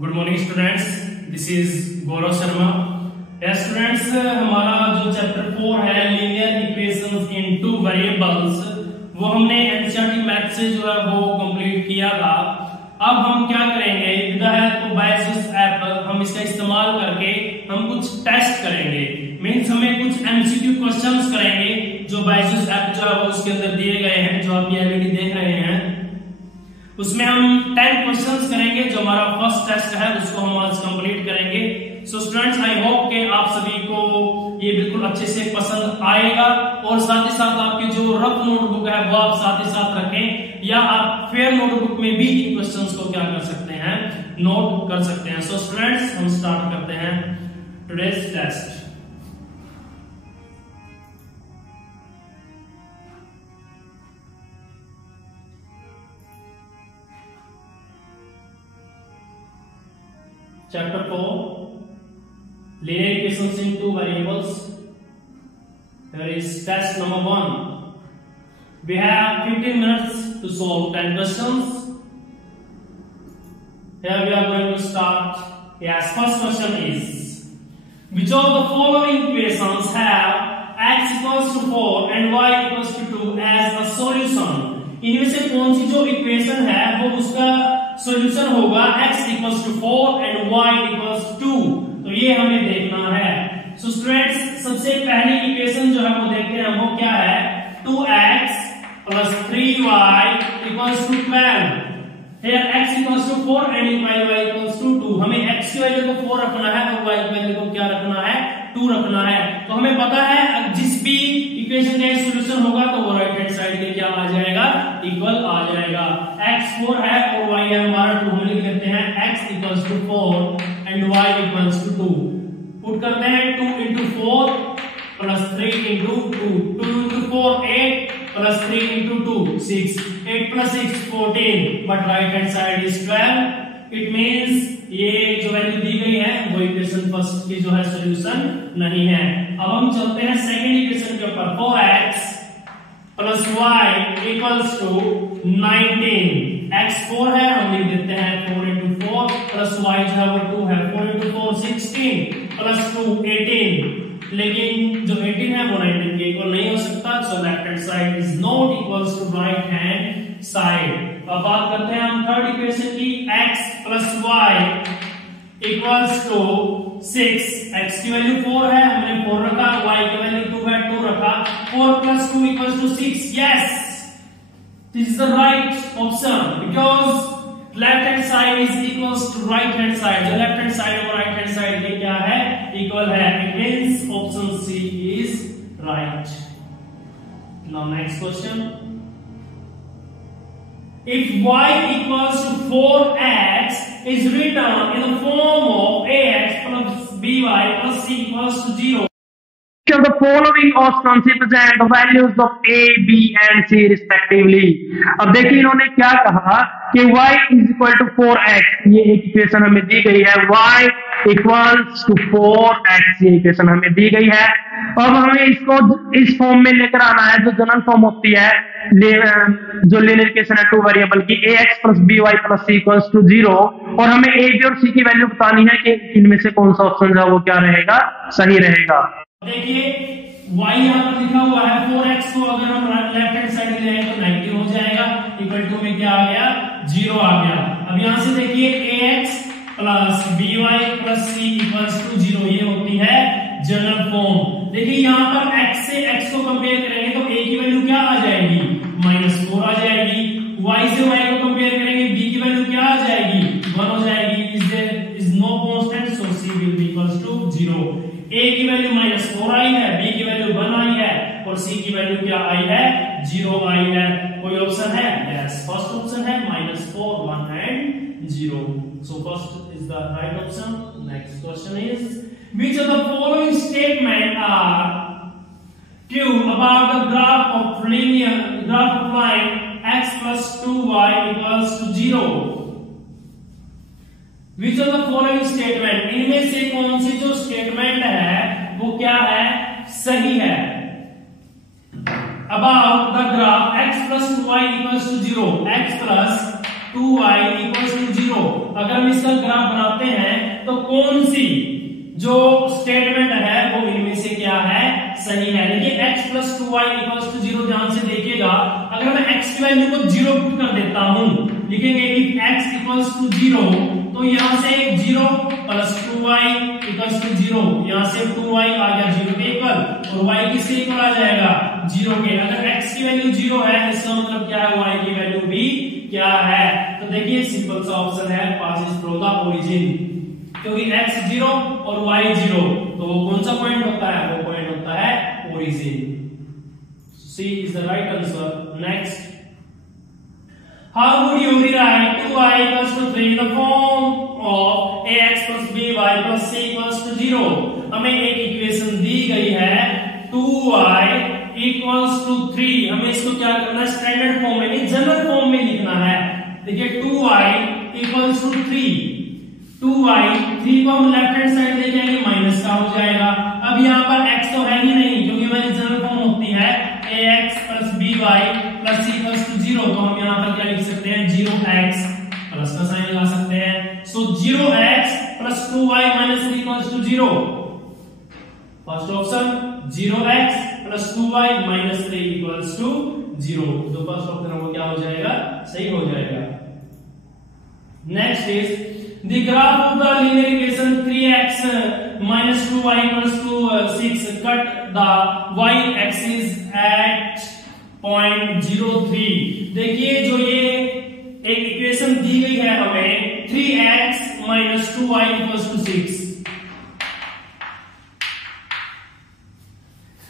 Good morning students, this is Gaurav Sharma. Students, हमारा जो chapter 4 है लीनियर इक्वेशंस इन टू वेरिएबल्स, वो हमने एनसीईआरटी मैथ से जो है वो कंप्लीट किया था। अब हम क्या करेंगे, with the help of biases app हम इसका इस्तेमाल करके हम कुछ टेस्ट करेंगे। मींस हमें कुछ एमसीक्यू क्वेश्चंस करेंगे जो बायसेस ऐप जो है वो उसके अंदर दिए गए हैं, जो आप ये एलईडी देख रहे हैं। उसमें हम 10 क्वेश्चंस करेंगे। जो हमारा फर्स्ट टेस्ट है उसको हम आज कंप्लीट करेंगे। सो स्टूडेंट्स, आई होप कि आप सभी को ये बिल्कुल अच्छे से पसंद आएगा और साथ ही साथ आपकी जो रफ नोटबुक है वो आप साथ ही साथ रखें, या आप फेयर नोटबुक में भी इन क्वेश्चंस को क्या कर सकते हैं, नोट कर सकते हैं। सो स्टूडेंट्स, हम स्टार्ट करते हैं today's test. Chapter 4, linear equations in two variables. Here is test number 1. We have 15 minutes to solve 10 questions. Here we are going to start. Yes, first question is, which of the following equations have x equals to 4 and y equals to 2 as a solution? इनमें से कौन सी जो equation है वो उसका solution होगा x equals to 4 and y equals 2? तो ये हमें देखना है। सो स्टूडेंट्स, सबसे पहली इक्वेशन जो है वो देखते हैं, वो क्या है, 2x plus 3y equals to 12। Here x equals to 4 and y equals to 2। हमें x की वैल्यू को 4 रखना है और y की वैल्यू को क्या रखना है, 2 रखना है। तो हमें पता है जिस भी इक्वेशन का सॉल्यूशन होगा तो वो राइट हैंड साइड के क्या आ जाएगा, इक्वल आ जाएगा। x 4 है और y है हमारा 2। हम लिख देते हैं x equals to 4 and y equals to 2। Put करते हैं 2 into 4 plus 3 into 2। 2 into 4 8 plus 3 into 2 6। 8 plus 6 14, but right hand side is 12। It means ये जो वैल्यू दी गई है वो इक्वेशन फर्स्ट की जो है सॉल्यूशन नहीं है। अब हम चलते हैं सेकंड इक्वेशन के ऊपर। 4x plus y equals to 19। x 4 है, हम लिख देते हैं 4 into 4 प्लस y जो है वो 2 है। 4 into 4 16 प्लस 2 18। लेकिन जो 18 है वो 19 के इक्वल नहीं हो सकता। So left hand side is not equals to right hand side. अब बात करते हैं हम थर्ड इक्वेशन की। x प्लस y इक्वल्स टू 6। x की वैल्यू 4 है, हमने 4 रखा, y की वैल्यू 2 है, 2 रखा। 4 plus 2 equals to 6। Yes, this is the right option because left hand side is equals to right hand side. जो लेफ्ट हैंड साइड और राइट हैंड साइड के क्या है, इक्वल है। It means option C is right. Now next question. If y equals to 4x is written in the form of ax plus by plus c equals to 0. Which of the following options represent the values of a, b and c respectively? अब देखिए इन्होंने क्या कहा कि y is equal to 4x, ये एक equation हमें दी गई है। y equals to 4x, ये इक्वेशन हमें दी गई है। अब हमें इसको इस फॉर्म में लेकर आना है जो जनरल फॉर्म होती है, जो लीनियर इक्वेशन है टू वेरिएबल की, ax plus by plus c equals to 0। और हमें a, b और c की वैल्यू बतानी है कि इनमें से कौन सा ऑप्शन है वो क्या रहेगा, सही रहेगा। देखिए y यहाँ पर लिखा हुआ है, 4x को अगर हम लेफ्ट हैंड साइड ले जाएं तो नेगेटिव हो जाएगा। इक्वल टू में क्या आ गया, 0 आ गया। अब यहाँ से देखिए ax plus by plus c equals to 0, ये होती है जनरल फॉर्म। देखिए यहाँ पर x से x को कंपेयर करेंगे तो a की वैल्यू क्या आ जाएगी, -4 आ जाएगी। y से y को कंपेयर करेंगे, b की वैल्यू क्या आ जाएगी, 1 हो जाएगी। Is no constant, so c will be equals to 0। a की वैल्यू -4 आई है, b की वैल्यू 1 आई है और c की वैल्यू क्या आई है, 0 आई है। कोई ऑप्शन है? यस, फर्स्ट ऑप्शन है -4 1 and 0। So first is the right option. Next question is, which of the following statement are true about the graph of line x plus 2y equals to 0? Which of the following statement, इनमें से कौन सी जो statement है वो क्या है, सही है। About the graph x plus 2y equals to 0, x plus 2y equals to 0। अगर हम इसका ग्राफ बनाते हैं तो कौन सी जो स्टेटमेंट है वो इनमें से क्या है, सही है। देखिए x plus 2y equals to 0, ध्यान से देखिएगा, अगर मैं x की वैल्यू को 0 पुट कर देता हूं, लिखेंगे इफ x इक्वल्स टू 0, तो यहां से 0 प्लस 2y इक्वल्स टू 0, यहां से 2y आ गया 0 के इक्वल, और y किसके इक्वल आ जाएगा, 0 के। अगर x की वैल्यू 0 है, इसका मतलब क्या है, y की वैल्यू भी क्या है। तो देखिए सिंपल सा ऑप्शन है पासिस थ्रू द ओरिजिन, क्योंकि x 0 और y 0, तो वो कौन सा पॉइंट होता है, वो पॉइंट होता है origin. C is the right answer. Next, how would you rewrite 2y equals to 3 in the form of ax plus by plus c equals to 0? हमें एक इक्वेशन दी गई है 2y equals to 3, हमें इसको क्या करना है, स्टैंडर्ड फॉर्म में नहीं जनरल फॉर्म में लिखना है। देखिए 2y equals to 3, 2y 3 को हम लेफ्ट हैंड साइड ले जाएंगे, माइनस का हो जाएगा। अब यहाँ पर x तो है ही नहीं, क्योंकि हमारी जनरल फॉर्म होती है ax plus by plus c equals to 0, तो हम यहाँ पर क्या लिख सकते हैं, 0x, प्लस का साइन लगा सकते हैं। सो 0x plus 2y minus 3 equals to 0, first option 0x plus 2y minus 3 equals to 0, तो फर्स्ट ऑप्शन वो क्या हो जाएगा, सही हो जाएगा। Next is the graph of the linear equation 3x minus 2y equals to 6, cut the y axis at point 03। देखिए जो ये एक इक्वेशन दी गई है हमें 3x minus 2y equals to 6,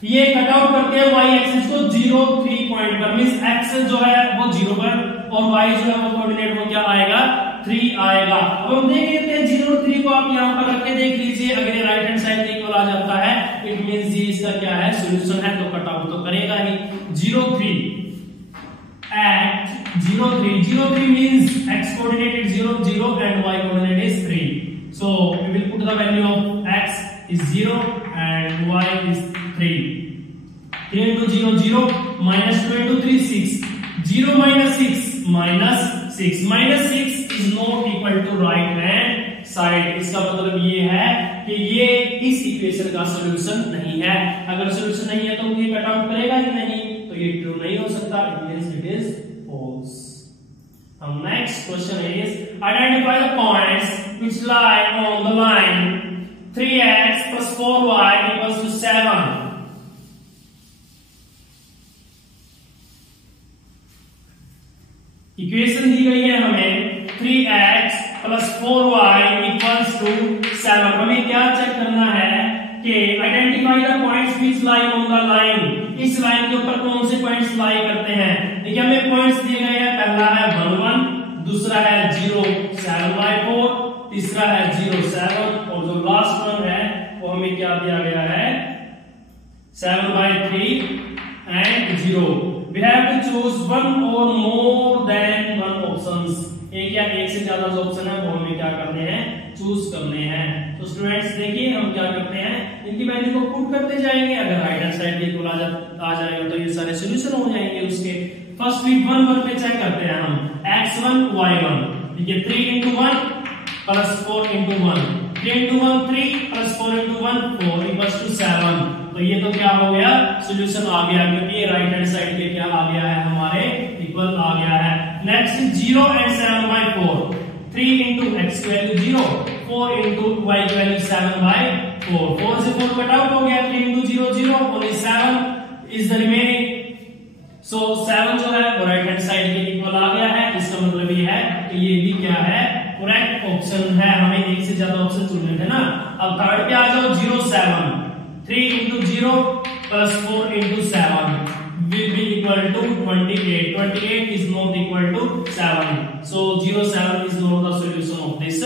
ये कट आउट करते हैं y एक्सिस को 03 पॉइंट पर, मींस x जो है वो 0 पर और y जो है वो कोऑर्डिनेट वो क्या आएगा, 3 आएगा। अब हम देख लेते हैं 0 और 3 को, आप यहां पर रख के देख लीजिए, अगर ये राइट हैंड साइड इक्वल आ जाता है इट मींस जी इसका क्या है, सॉल्यूशन है, तो कट आउट तो करेगा ही। 03 at 03 means x coordinate is 0 0 and y coordinate is 3, so we will put the value of x is 0 and y is 3। 3 into 0 0 minus 2 into 3 6, 0 minus 6 minus 6, minus 6 is not equal to right hand side। इसका मतलब ये है कि ये इस equation का solution नहीं है। अगर सॉल्यूशन नहीं है तो ये कट आउट करेगा ही नहीं, तो ये ट्रू नहीं हो सकता, इट इज फॉल्स। हम next question is identify the points which lie on the line 3x plus 4y equals to 7। Equation दी गई है हमें 3x plus 4y equals to 7। हमें क्या चेक करना है कि identify the points which lie on the line, इस line के ऊपर कौन से पॉइंट्स लाई करते हैं। देखिए हमें पॉइंट्स दिए गए हैं, पहला है 1 1, दूसरा है 0 7/4, तीसरा है 0 7, और जो लास्ट वन है वो हमें क्या दिया गया है, 7/3 and 0। We have to choose one or more than one options, एक या एक से ज्यादा जो ऑप्शन है वो हमें क्या करने हैं, चूज करने हैं। तो स्टूडेंट्स देखिए हम क्या करते हैं, इनकी वैल्यू को पुट करते जाएंगे, अगर राइट हैंड साइड इक्वल आ जाएगा तो ये सारे सॉल्यूशन हो जाएंगे उसके। फर्स्ट वी 1 1 पे चेक करते हैं हम, x1 y1, ठीक है, 3 into 1 plus 4 into 1, 3 into 1 3 plus 4 into 1 4 equals to 7। तो ये तो क्या हो गया, सॉल्यूशन आ गया, क्योंकि ये राइट हैंड साइड के क्या आ गया है, हमारे इक्वल आ गया है। नेक्स्ट 0 and 7/4, 3 into x की वैल्यू 0, 4 into y की वैल्यू 7/4, 4 से 4 कट आउट हो गया, 3 into 0 0, only 7 is the remaining, so 7 जो है वो राइट हैंड साइड के इक्वल आ गया है। इसका मतलब ये है कि ये भी क्या है, करेक्ट ऑप्शन है। हमें एक से ज्यादा ऑप्शन चुनने थे ना। अब थर्ड पे आ जाओ, 0 7, 3 into 0 plus 4 into 7 will be equal to 28, 28 is not equal to 7, so 0 7 is not the solution of this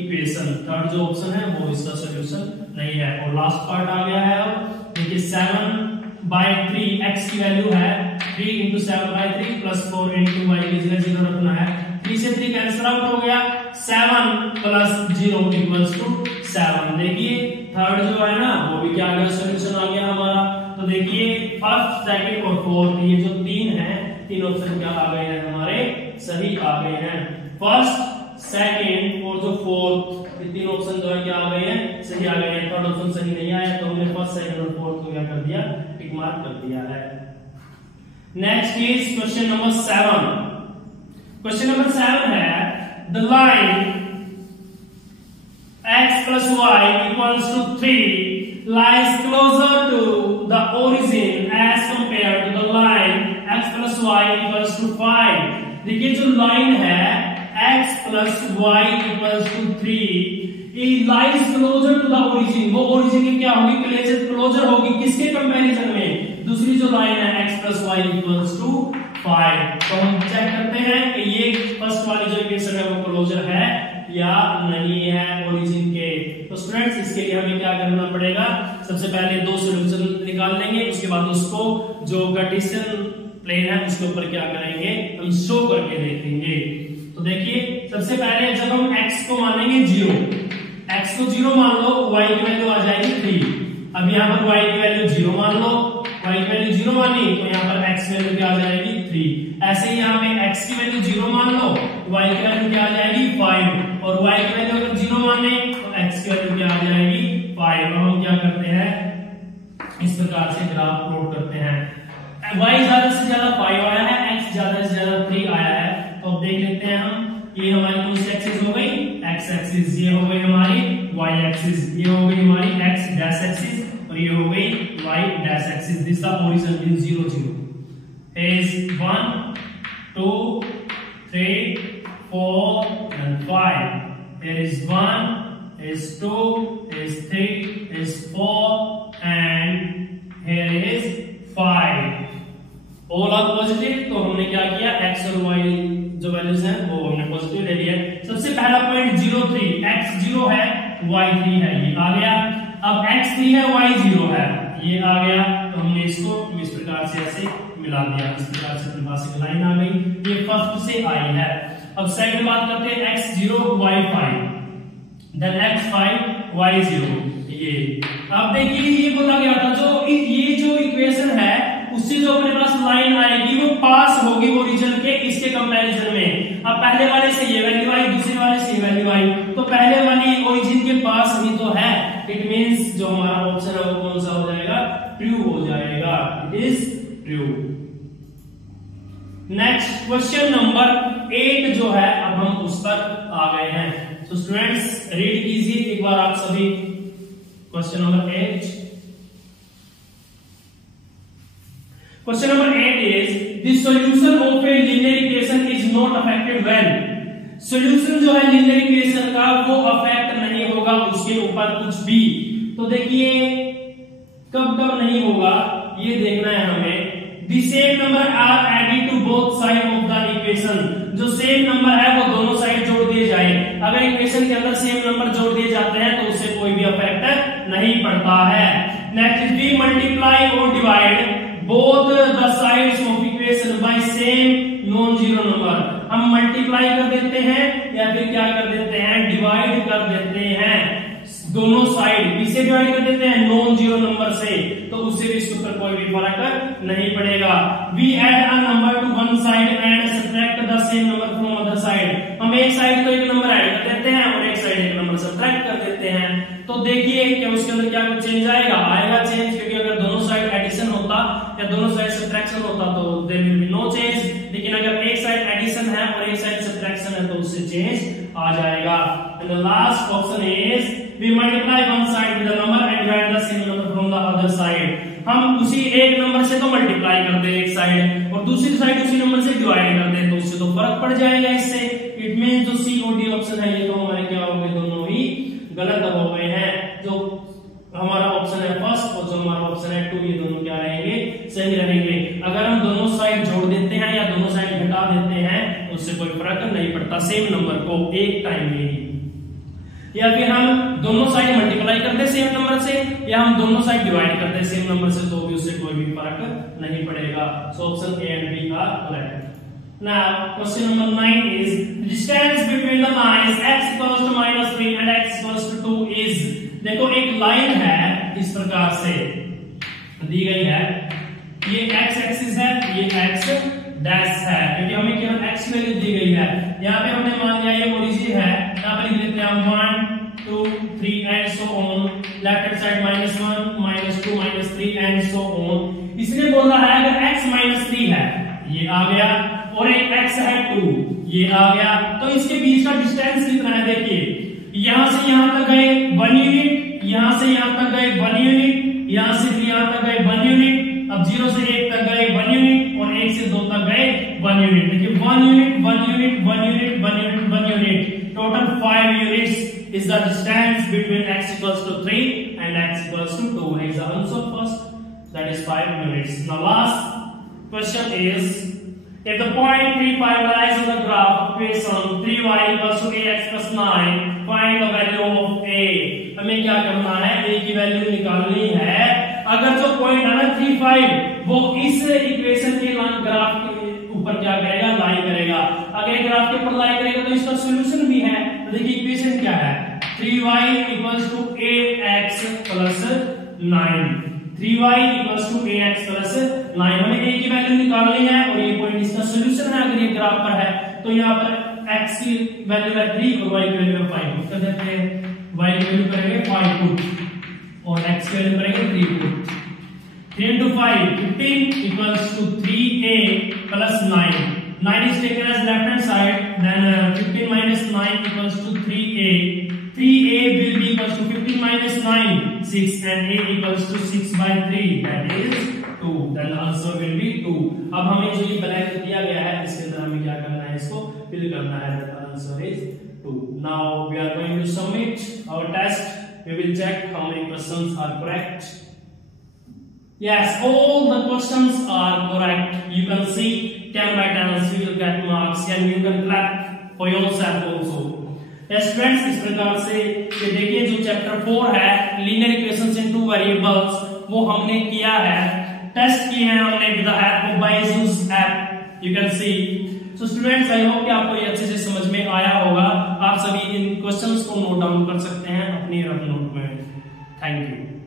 equation। Third जो ऑप्शन है वो इसका सॉल्यूशन नहीं है। और लास्ट पार्ट आ गया है, अब देखिए 7/3 x की वैल्यू है 3 into 7/3 plus 4 into y की जगह 0 रखना है, 3 से 3 कैंसिल आउट हो गया, 7 plus 0 equals to 7। देखिए थर्ड जो है ना वो भी क्या आ गया, सॉल्यूशन आ गया हमारा। तो देखिए फर्स्ट सेकंड और फोर्थ, ये जो तीन है, तीन ऑप्शन क्या आ गए हैं हमारे, सही आ गए हैं। फर्स्ट, सेकंड और जो फोर्थ, ये तीन ऑप्शन जो है क्या आ गए हैं, सही आ गए हैं। थर्ड ऑप्शन सही नहीं आया तो हमने फर्स्ट, सेकंड और फोर्थ को क्या कर दिया, टिक मार्क कर दिया है। Next is question number 7। Question number 7 है the line x plus y equals to 3 lies closer to the origin as compared to the line x plus y equals to 5। देखिए जो लाइन है x plus y equals to 3 it lies closer to the origin, वो origin की क्या होगी, closure होगी किसके comparison में, दूसरी जो लाइन है x plus y equals to 5। तो हम चेक करते हैं कि ये फर्स्ट वाली जो इक्वेशन है वो क्लोजर है या नहीं है ओरिजिन के। तो स्टूडेंट्स इसके लिए हमें क्या करना पड़ेगा, सबसे पहले दो सॉल्यूशन निकाल लेंगे, उसके बाद उसको जो कार्टेशियन प्लेन है उसके ऊपर क्या करेंगे, हम शो करके देखेंगे। तो देखिए सबसे पहले जब हम x को मानेंगे 0, x को 0 मान लो, y की वैल्यू आ जाएगी 3। अब यहाँ पर y की वैल्यू 0 मान लो, y की वैल्यू 0 मानी तो यहाँ पर x की वैल्यू क्या आ जाएगी 3। ऐसे ही यहाँ पे x की वैल्यू 0 मान लो, y की वैल्यू क्या आ जाएगी 5, और y की वैल्यू अगर 0 माने तो x की वैल्यू क्या आ जाएगी 5। और हम क्या करते हैं, इस प्रकार से ग्राफ प्लॉट करते हैं। y ज्यादा से ज्यादा 5 आया है, x ज्यादा से ज्यादा 3 आया है। तो अब देख लेते हैं हम, ये हमारी कौन सी एक्सिस हो गई, x एक्सिस, ये हो गई हमारी y एक्सिस, ये हो गई हमारी x डैश एक्सिस, और ये हो गई y dash axis. This the origin in 0 0 is 1 2 3 4 and 5। There is 1 is 2 is 3 is 4 and here is 5। All are positive. तो हमने क्या किया, x और y जो वैल्यूज हैं वो हमने पॉजिटिव ले लिया। सबसे पहला पॉइंट 0 3, x 0 है y 3 है, ये आ गया। अब x 3 है y 0 है, ये आ गया। तो हमने इसको इस प्रकार से ऐसे मिला दिया, इस प्रकार से अपने पास एक लाइन आ गई, ये फर्स्ट से आई है। अब सेकंड बात करते हैं x 0 y 5, then x 5 y 0। ये अब देखिए ये बोला गया था जो ये जो इक्वेशन है उससे जो अपने पास लाइन आएगी वो पास होगी ओरिजिन के, इसके कंपैरिजन में। अब पहले वाले से ये वैल्यू आई, दूसरे वाले से ये वैल्यू आई, तो पहले वाली ओरिजिन के पास ही तो है। इट मींस जो हमारा ऑप्शन है वो कौन सा हो जाएगा, ट्रू हो जाएगा, it is true. Next question number 8 जो है, अब हम उस पर आ गए हैं। तो स्टूडेंट्स रीड कीजिए एक बार आप सभी question number 8। Question number 8 is the solution of a linear equation is not affected when. Solution जो है लीनियर इक्वेशन का वो अफेक्ट नहीं होगा उसके ऊपर कुछ भी। तो देखिए कब कब नहीं होगा ये देखना है हमें। The same number are added to both sides of the equation। जो सेम नंबर है वो दोनों साइड जोड़ दिए जाए। अगर इक्वेशन के अंदर सेम नंबर जोड़ दिए जाते हैं तो उससे कोई भी इफेक्ट नहीं पड़ता है। Next, we multiply or divide both the sides of equation by same non-zero number। हम मल्टीप्लाई कर देते हैं या फिर क्या कर देते हैं, डिवाइड कर देते हैं। दोनों साइड किससे डिवाइड कर देते हैं, नॉन जीरो नंबर से, तो उससे भी इसके ऊपर कोई भी फर्क नहीं पड़ेगा। We add a number to one side and subtract the same number from other side. हम एक साइड तो एक नंबर ऐड कर देते हैं और एक साइड एक नंबर सब्ट्रैक्ट कर देते हैं। तो देखिए कि उसके अंदर क्या कुछ चेंज आएगा, आएगा चेंज, क्योंकि अगर दोनों साइड एडिशन होता या दोनों साइड सब्ट्रैक्शन होता तो there will be no change. लेकिन अगर एक साइड एडिशन है और एक साइड सब्ट्रैक्शन है तो उससे चेंज आ जाएगा। And the last option is we multiply one side with the number and divide the same number from the other side। हम उसी एक नंबर से तो मल्टीप्लाई करते हैं एक साइड और दूसरी साइड उसी नंबर से डिवाइड करते हैं, तो उससे तो फर्क पड़ जाएगा इससे। इट मींस जो सी और डी ऑप्शन है ये तो हमारे क्या हो गए, दोनों ही गलत हो गए हैं। जो हमारा ऑप्शन है फर्स्ट और जो हमारा ऑप्शन है 2, ये दोनों क्या रहेंगे, सही रहेंगे। अगर हम दोनों साइड जोड़ देते हैं या दोनों साइड घटा देते हैं तो उससे कोई फर्क नहीं पड़ता सेम नंबर को एक टाइम में ही। या फिर हम दोनों साइड मल्टीप्लाई करते हैं सेम नंबर से या हम दोनों साइड डिवाइड करते हैं सेम नंबर से, तो भी उससे कोई भी फर्क नहीं पड़ेगा। So option A and B are correct. Now question number 9 is distance between the lines x equals to -3 and x equals to 2 is. देखो एक लाइन है इस प्रकार से दी गई है, ये x एक्सिस है, ये x डैश है, क्योंकि हमें केवल x वैल्यू दी गई है। यहाँ पे हमने मान लिया ये ओरिजिन है, यहाँ पे लिख लेते हैं 1 2 3 and so on, left hand side -1 -2 -3 and so on. इसने बोला है अगर x -3 है, ये आ गया, और एक x है 2, ये आ गया, तो इसके बीच का डिस्टेंस कितना है? देखिए यहां से यहां तक गए 1 यूनिट, यहां से यहां तक गए 1 यूनिट, यहां से फिर यहां तक गए 1 यूनिट, अब 0 से 1 तक गए 1 यूनिट, और 1 से 2 तक गए 1 यूनिट। देखिए 1 unit 1 unit 1 unit 1 unit 1 unit, total 5 units is the distance between x equals to 3 and x equals to 2. Is the answer first, that is 5 units. Now last question is, if the point 3 5 lies on the graph of equation 3y equals to ax plus 9, find the value of a. हमें क्या करना है? a की value निकालनी है। अगर जो point है ना 3 5 वो इस इक्वेशन के ग्राफ के ऊपर क्या करेगा? लाई करेगा। अगर ग्राफ के ऊपर लाई करेगा तो इसका सॉल्यूशन भी है। तो देखिए इक्वेशन क्या है? 3y equals to ax plus 9, 3y equals to ax plus 9। हमें a की वैल्यू निकालनी है और ये पॉइंट इसका सॉल्यूशन है। अगर ये ग्राफ पर है तो यहाँ पर x की वैल्यू है 3 और y की वैल्यू है 5, पुट कर देते हैं। y की वैल्यू करेंगे 5 पुट और x की वैल्यू करेंगे 3 put. 3 into 5 15 equals to 3a plus 9. 9 is taken as left hand side, then 15 minus 9 equals to 3a. 3a will be equals to 15 minus 9 6, and a equals to 6 by 3, that is 2. Then the answer will be 2. अब हमें जो ये blank दिया गया है इसके अंदर हमें क्या करना है? इसको फिल करना है। The answer is 2. Now we are going to submit our test. We will check how many questions are correct. Yes, all the questions are correct. You can see 10 by 10, you will get marks and you can clap for yourself also. Yes friends, इस प्रकार से ये देखिए जो chapter 4 है linear equations इन 2 variables, वो हमने किया है, टेस्ट किए हैं हमने with the help of Byju's app. You can see. So students, I hope कि आपको ये अच्छे से समझ में आया होगा। आप सभी इन क्वेश्चंस को नोट डाउन कर सकते हैं अपनी रफ नोट में। Thank you.